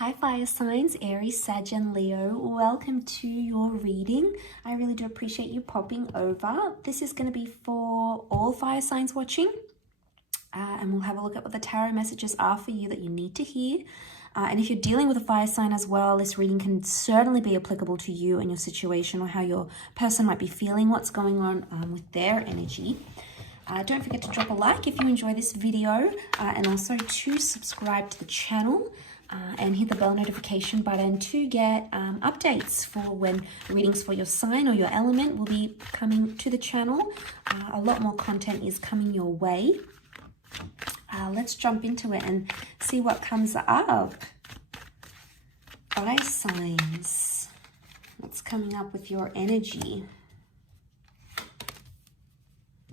Hi fire signs, Aries, Sag and Leo. Welcome to your reading. I really do appreciate you popping over. This is going to be for all fire signs watching. And we'll have a look at what the tarot messages are for you that you need to hear. And if you're dealing with a fire sign as well, this reading can certainly be applicable to you and your situation or how your person might be feeling, what's going on with their energy. Don't forget to drop a like if you enjoy this video and also to subscribe to the channel. And hit the bell notification button to get updates for when readings for your sign or your element will be coming to the channel. A lot more content is coming your way. Let's jump into it and see what comes up. Fire signs. What's coming up with your energy?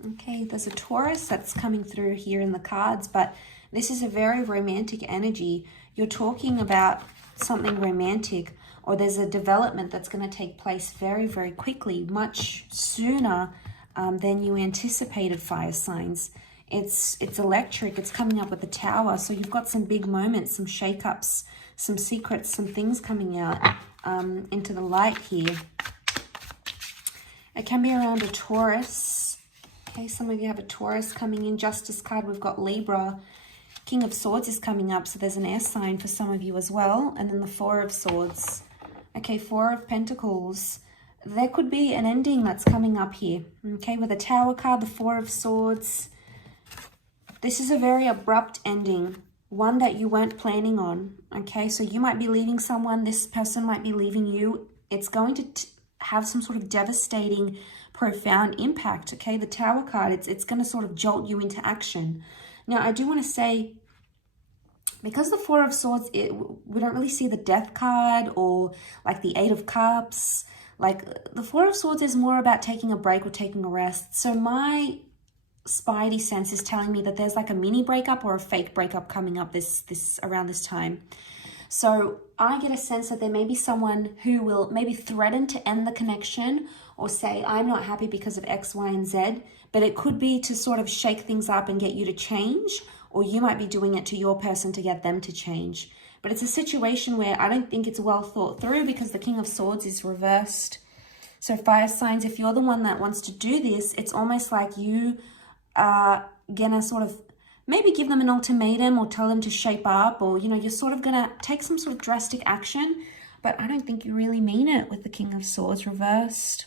Okay, there's a Taurus that's coming through here in the cards, but this is a very romantic energy. You're talking about something romantic, or there's a development that's going to take place very, very quickly, much sooner than you anticipated, fire signs. It's electric. It's coming up with the Tower. So you've got some big moments, some shakeups, some secrets, some things coming out into the light here. It can be around a Taurus. Okay, some of you have a Taurus coming in. Justice card, we've got Libra. King of Swords is coming up, so there's an air sign for some of you as well. And then the Four of Swords. Okay, Four of Pentacles. There could be an ending that's coming up here. Okay, with the Tower card, the Four of Swords. This is a very abrupt ending, one that you weren't planning on. Okay, so you might be leaving someone, this person might be leaving you. It's going to have some sort of devastating, profound impact. Okay, the Tower card, it's going to sort of jolt you into action. Now, I do want to say, because the Four of Swords, we don't really see the Death card or like the Eight of Cups. Like the Four of Swords is more about taking a break or taking a rest. So my spidey sense is telling me that there's like a mini breakup or a fake breakup coming up around this time. So I get a sense that there may be someone who will maybe threaten to end the connection or say, I'm not happy because of X, Y, and Z. But it could be to sort of shake things up and get you to change, or you might be doing it to your person to get them to change. But it's a situation where I don't think it's well thought through because the King of Swords is reversed. So fire signs, if you're the one that wants to do this, it's almost like you are gonna sort of maybe give them an ultimatum or tell them to shape up, or, you know, you're sort of gonna take some sort of drastic action, but I don't think you really mean it with the King of Swords reversed.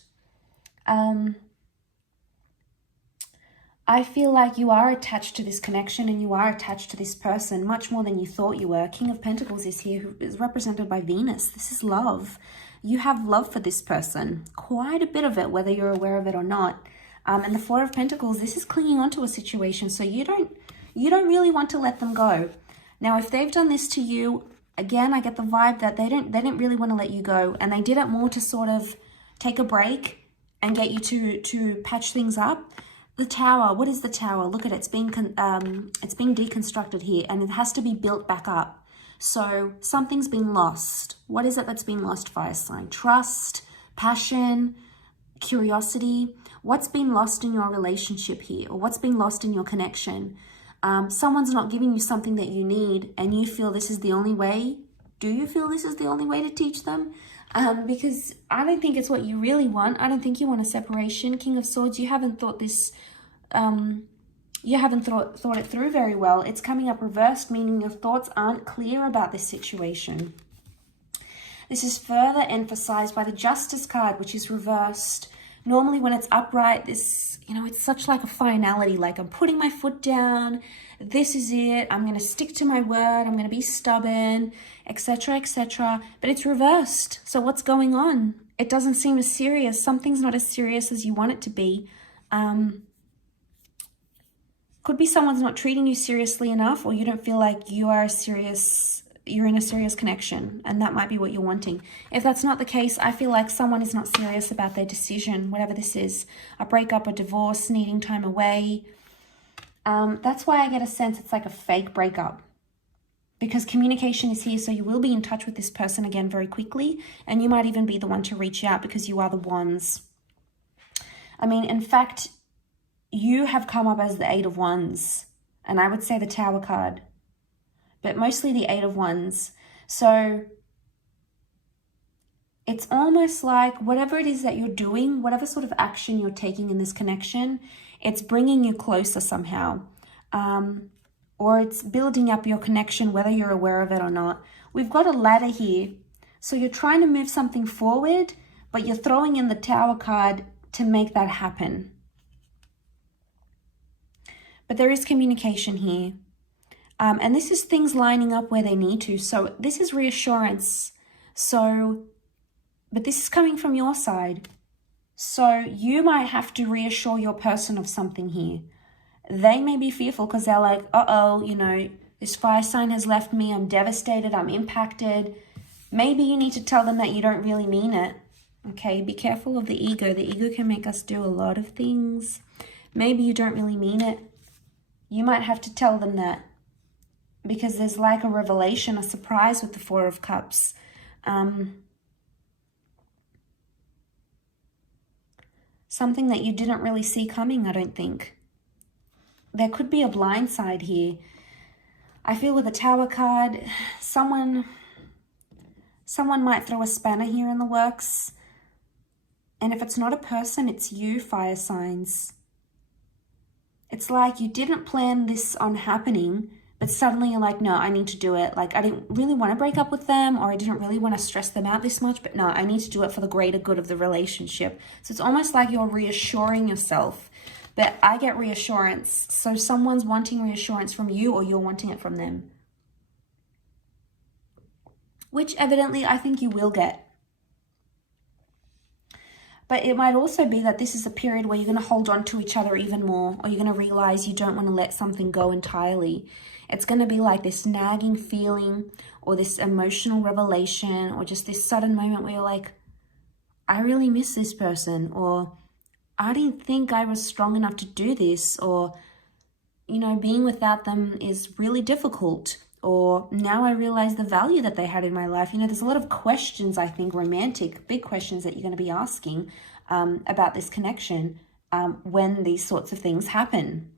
I feel like you are attached to this connection and you are attached to this person much more than you thought you were. King of Pentacles is here, who is represented by Venus. This is love. You have love for this person, quite a bit of it, whether you're aware of it or not. And the Four of Pentacles, this is clinging onto a situation, so you don't really want to let them go. Now, if they've done this to you, again, I get the vibe that they didn't really want to let you go, and they did it more to sort of take a break and get you to patch things up. The Tower, what is the Tower? Look at it, it's being deconstructed here, and it has to be built back up. So something's been lost. What is it that's been lost, fire sign? Trust, passion, curiosity. What's been lost in your relationship here, or what's been lost in your connection? Someone's not giving you something that you need, and you feel this is the only way. Do you feel this is the only way to teach them? Because I don't think it's what you really want. I don't think you want a separation. King of Swords, you haven't thought this, you haven't thought it through very well. It's coming up reversed, meaning your thoughts aren't clear about this situation. This is further emphasized by the Justice card, which is reversed. Normally when it's upright, this, you know, it's such like a finality, like I'm putting my foot down, this is it, I'm going to stick to my word, I'm going to be stubborn, etc., etc. But it's reversed. So what's going on? It doesn't seem as serious. Something's not as serious as you want it to be. Could be someone's not treating you seriously enough, or you don't feel like you're in a serious connection, and that might be what you're wanting. If that's not the case, I feel like someone is not serious about their decision, whatever this is, a breakup, a divorce, needing time away. That's why I get a sense it's like a fake breakup, because communication is here, so you will be in touch with this person again very quickly, and you might even be the one to reach out because you are the Wands. I mean, in fact, you have come up as the Eight of Wands, and I would say the Tower card, but mostly the Eight of Wands. So it's almost like whatever it is that you're doing, whatever sort of action you're taking in this connection, it's bringing you closer somehow. Or it's building up your connection, whether you're aware of it or not. We've got a ladder here. So you're trying to move something forward, but you're throwing in the Tower card to make that happen. But there is communication here. And this is things lining up where they need to. So this is reassurance. But this is coming from your side. So you might have to reassure your person of something here. They may be fearful because they're like, uh-oh, you know, this fire sign has left me. I'm devastated. I'm impacted. Maybe you need to tell them that you don't really mean it. Okay, be careful of the ego. The ego can make us do a lot of things. Maybe you don't really mean it. You might have to tell them that. Because there's like a revelation, a surprise with the Four of Cups. Something that you didn't really see coming, I don't think. There could be a blind side here. I feel with the Tower card, someone might throw a spanner here in the works. And if it's not a person, it's you, fire signs. It's like you didn't plan this on happening, but suddenly you're like, no, I need to do it. Like, I didn't really want to break up with them, or I didn't really want to stress them out this much, but no, I need to do it for the greater good of the relationship. So it's almost like you're reassuring yourself. But I get reassurance. So someone's wanting reassurance from you, or you're wanting it from them. Which evidently I think you will get. But it might also be that this is a period where you're going to hold on to each other even more, or you're going to realize you don't want to let something go entirely. It's going to be like this nagging feeling, or this emotional revelation, or just this sudden moment where you're like, I really miss this person, or I didn't think I was strong enough to do this, or, you know, being without them is really difficult, or now I realize the value that they had in my life. You know, there's a lot of questions, I think, romantic, big questions that you're going to be asking about this connection when these sorts of things happen.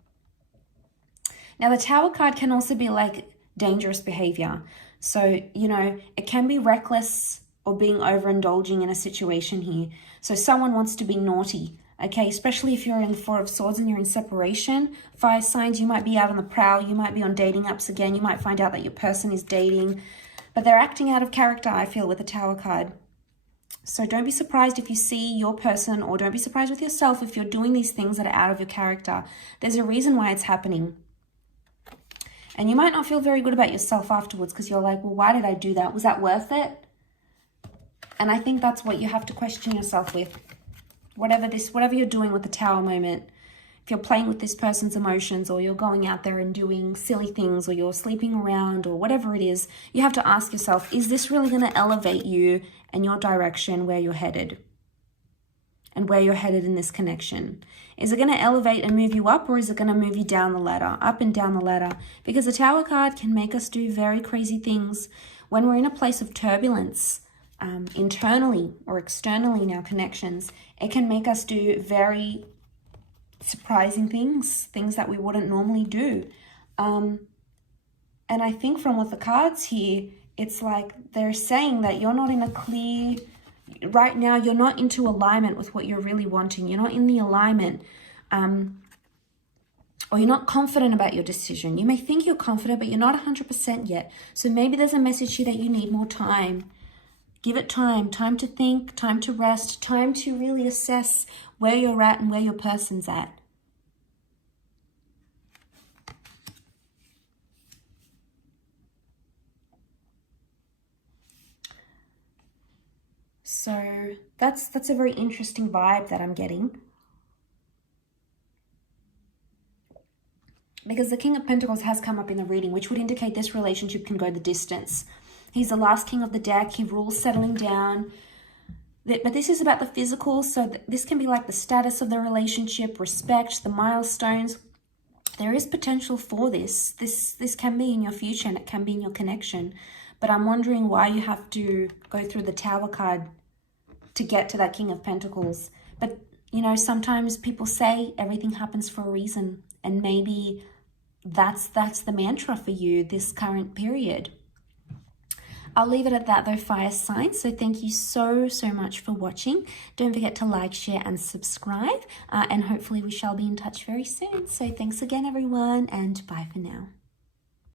Now, the Tower card can also be like dangerous behavior. So, you know, it can be reckless or being overindulging in a situation here. So someone wants to be naughty. Okay, especially if you're in the Four of Swords and you're in separation. Fire signs, you might be out on the prowl. You might be on dating apps again. You might find out that your person is dating. But they're acting out of character, I feel, with the Tower card. So don't be surprised if you see your person, or don't be surprised with yourself if you're doing these things that are out of your character. There's a reason why it's happening. And you might not feel very good about yourself afterwards because you're like, well, why did I do that? Was that worth it? And I think that's what you have to question yourself with. Whatever you're doing with the Tower moment, if you're playing with this person's emotions, or you're going out there and doing silly things, or you're sleeping around, or whatever it is, you have to ask yourself, is this really going to elevate you and your direction where you're headed? And where you're headed in this connection? Is it going to elevate and move you up, or is it going to move you down the ladder, up and down the ladder? Because the Tower card can make us do very crazy things when we're in a place of turbulence. Internally or externally in our connections, it can make us do very surprising things that we wouldn't normally do. And I think from with the cards here, it's like they're saying that you're not in a clear, right now, you're not into alignment with what you're really wanting. You're not in the alignment, or you're not confident about your decision. You may think you're confident, but you're not 100% yet. So maybe there's a message here that you need more time. Give it time to think, time to rest, time to really assess where you're at and where your person's at. So that's a very interesting vibe that I'm getting. Because the King of Pentacles has come up in the reading, which would indicate this relationship can go the distance. He's the last king of the deck. He rules settling down. But this is about the physical. So this can be like the status of the relationship, respect, the milestones. There is potential for this. This can be in your future, and it can be in your connection. But I'm wondering why you have to go through the Tower card to get to that King of Pentacles. But, you know, sometimes people say everything happens for a reason. And maybe that's the mantra for you this current period. I'll leave it at that though, fire signs. So thank you so much for watching. Don't forget to like, share and subscribe, and hopefully we shall be in touch very soon. So thanks again everyone, and bye for now.